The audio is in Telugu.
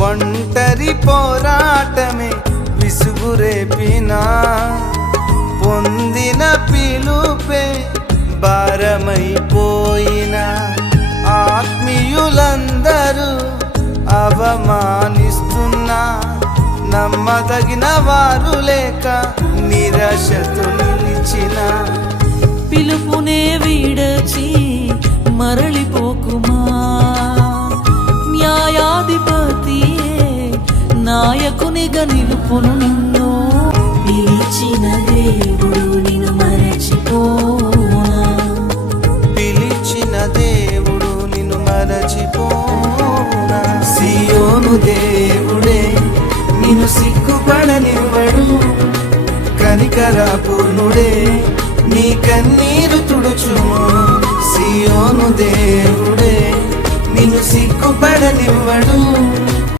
ఒంటరి పోరాటమే విసుగురేపినా పొందిన పిలుపే భారమైపోయినా ఆత్మీయులందరూ అవమానిస్తున్నా నమ్మదగిన వారు లేక నిరాశతో నిలిచిన పిలుపునే విడచి మరలిపోకుమా న్యాయాధిపతియే నాయకునిగా నిలుపును నిన్ను పిలిచిన దేవుడు నిన్ను మరచిపోనా పిలిచిన దేవుడు నిన్ను మరచిపోనా సియోను దేవుడే నిన్ను సిగ్గుపడనివ్వడు కనికరపూర్ణుడే నీ కన్నీరు తుడుచుము సియోను దేవుడే నిన్ను సిగ్గుపడనివ్వడు